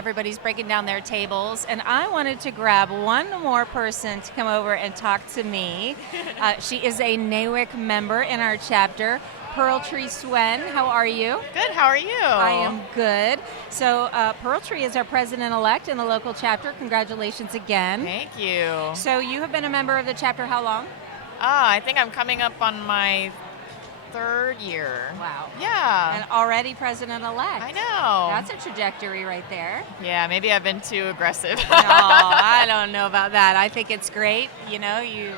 everybody's breaking down their tables, and I wanted to grab one more person to come over and talk to me. She is a NAWIC member in our chapter, Pearltry Suen. How are you? Good, how are you? I am good. So Pearltry is our president-elect in the local chapter. Congratulations again. Thank you. So you have been a member of the chapter how long? I think I'm coming up on my 3rd year. Wow. Yeah. And already president-elect. I know. That's a trajectory right there. Yeah, maybe I've been too aggressive. No, I don't know about that. I think it's great. You know, you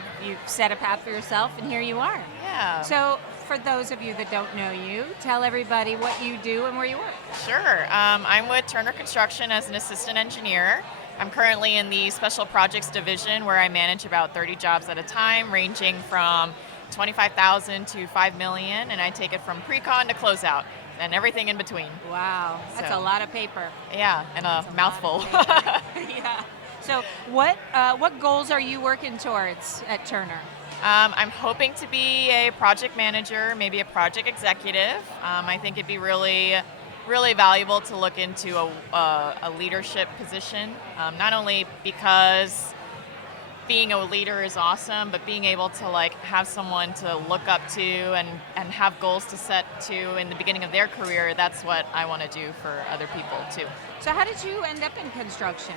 set a path for yourself, and here you are. Yeah. So for those of you that don't know you, tell everybody what you do and where you work. Sure. I'm with Turner Construction as an assistant engineer. I'm currently in the special projects division where I manage about 30 jobs at a time, ranging from 25,000 to 5 million, and I take it from pre-con to closeout and everything in between. Wow, that's a lot of paper. Yeah, and a mouthful. Yeah. So what goals are you working towards at Turner? I'm hoping to be a project manager, maybe a project executive. I think it'd be really valuable to look into a leadership position, not only because being a leader is awesome, but being able to have someone to look up to and have goals to set to in the beginning of their career. That's what I want to do for other people too. So how did you end up in construction?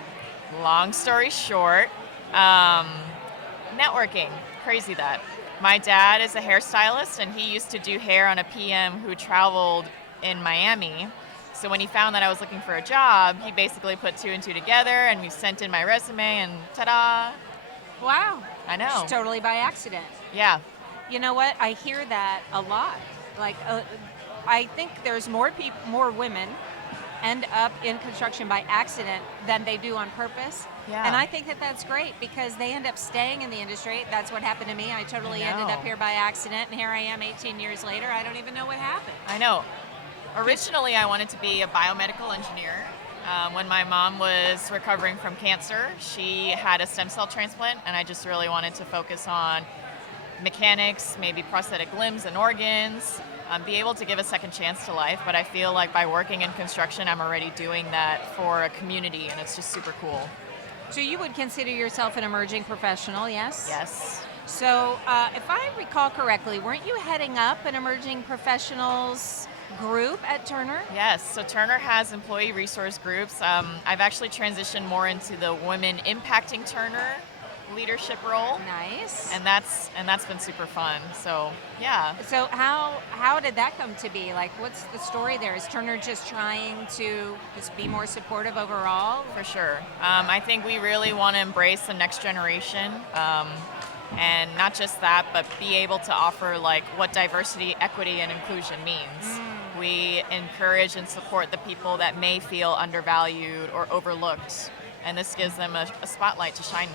Long story short, networking. Crazy that. My dad is a hairstylist, and he used to do hair on a PM who traveled in Miami. So when he found that I was looking for a job, he basically put 2 and 2 together, and we sent in my resume, and ta-da! Wow. I know. Just totally by accident. Yeah. You know what? I hear that a lot. I think there's more women end up in construction by accident than they do on purpose. Yeah. And I think that that's great because they end up staying in the industry. That's what happened to me. I totally ended up here by accident, and here I am 18 years later. I don't even know what happened. I know. Originally, I wanted to be a biomedical engineer. When my mom was recovering from cancer, she had a stem cell transplant, and I just really wanted to focus on mechanics, maybe prosthetic limbs and organs, be able to give a second chance to life. But I feel like by working in construction, I'm already doing that for a community, and it's just super cool. So you would consider yourself an emerging professional, yes? Yes. So if I recall correctly, weren't you heading up an emerging professionals group at Turner? Yes, so Turner has employee resource groups. I've actually transitioned more into the Women Impacting Turner leadership role. Nice. And that's been super fun. So yeah. So how did that come to be? What's the story there? Is Turner just trying to just be more supportive overall? For sure. I think we really want to embrace the next generation. And not just that, but be able to offer what diversity, equity, and inclusion means. We encourage and support the people that may feel undervalued or overlooked, and this gives them a spotlight to shine.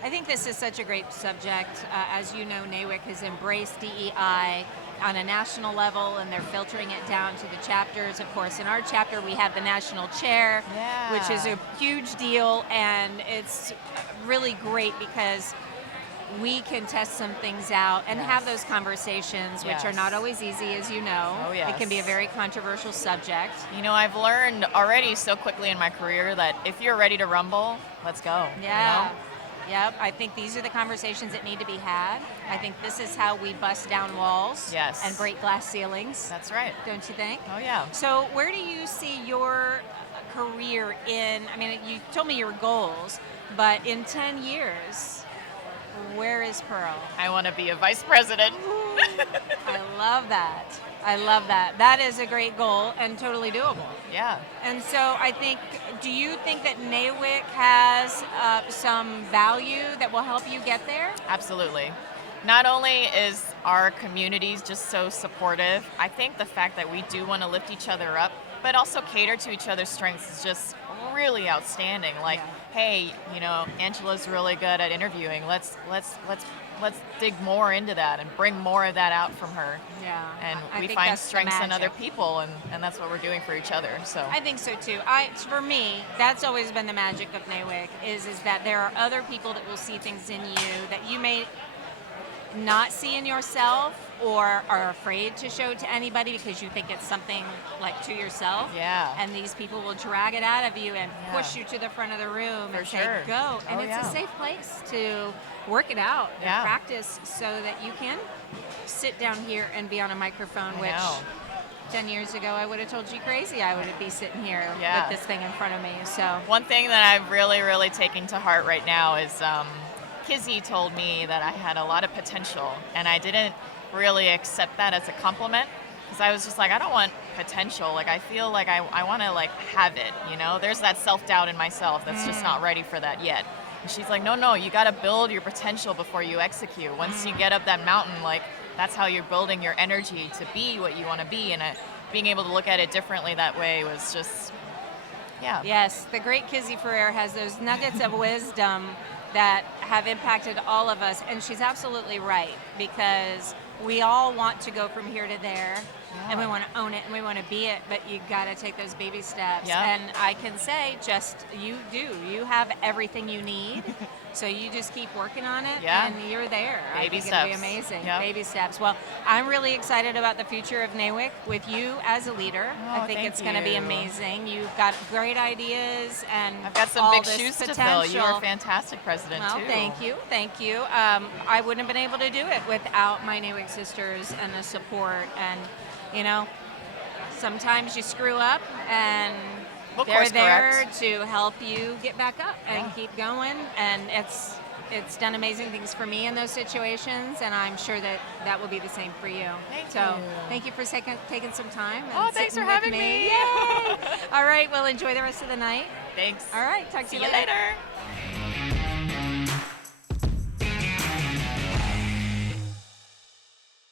I think this is such a great subject. As you know, NAWIC has embraced DEI on a national level, and they're filtering it down to the chapters. Of course, in our chapter, we have the national chair, which is a huge deal, and it's really great because we can test some things out and have those conversations, which are not always easy, as you know. Oh, yes. It can be a very controversial subject. You know, I've learned already so quickly in my career that if you're ready to rumble, let's go. Yeah. You know? Yep. I think these are the conversations that need to be had. I think this is how we bust down walls and break glass ceilings. That's right. Don't you think? Oh, yeah. So where do you see your career in, you told me your goals, but in 10 years, where is Pearl? I want to be a vice president. I love that. I love that. That is a great goal and totally doable. Yeah. And so do you think that NAWIC has some value that will help you get there? Absolutely. Not only is our communities just so supportive, I think the fact that we do want to lift each other up, but also cater to each other's strengths is just really outstanding. Hey, Angela's really good at interviewing. Let's dig more into that and bring more of that out from her. Yeah. And we find strengths in other people, and that's what we're doing for each other. So I think so too. For me, that's always been the magic of NAWIC is that there are other people that will see things in you that you may not see in yourself or are afraid to show to anybody because you think it's something like to yourself. Yeah. And these people will drag it out of you and Yeah. push you to the front of the room For and sure. say, go. And Oh, it's yeah. a safe place to work it out and Yeah. practice so that you can sit down here and be on a microphone, I which know. 10 years ago I would have told you crazy I would be sitting here Yeah. with this thing in front of me. So One thing that I'm really, really taking to heart right now is Kizzy told me that I had a lot of potential, and I didn't really accept that as a compliment because I was just like, I don't want potential. Like, I feel like I want to like have it, you know? There's that self-doubt in myself that's just not ready for that yet. And she's like, no, you got to build your potential before you execute. Once you get up that mountain, like, that's how you're building your energy to be what you want to be. And being able to look at it differently that way was just, yeah. yes, the great Kizzy Ferrer has those nuggets of wisdom that have impacted all of us, and she's absolutely right, because we all want to go from here to there, and we want to own it and we want to be it, but you got to take those baby steps. Yeah. And I can say, just you have everything you need. So you just keep working on it, Yeah. and you're there. Baby I think it'll be steps. amazing. Yep. Baby steps. Well, I'm really excited about the future of NAWIC with you as a leader. Oh, I think thank it's going to be you. amazing. You've got great ideas, and I've got some all big this shoes to potential. fill. You are fantastic president, Well, too. thank you. I wouldn't have been able to do it without my NAWIC sisters and the support. And sometimes you screw up, and We'll they're course there correct. to help you get back up and Yeah. keep going. And it's done amazing things for me in those situations, and I'm sure that will be the same for you. Thank so you. thank you for taking some time. And Oh, thanks sitting for with having me. Yay! All right, well, enjoy the rest of the night. Thanks. All right, talk to See you you later.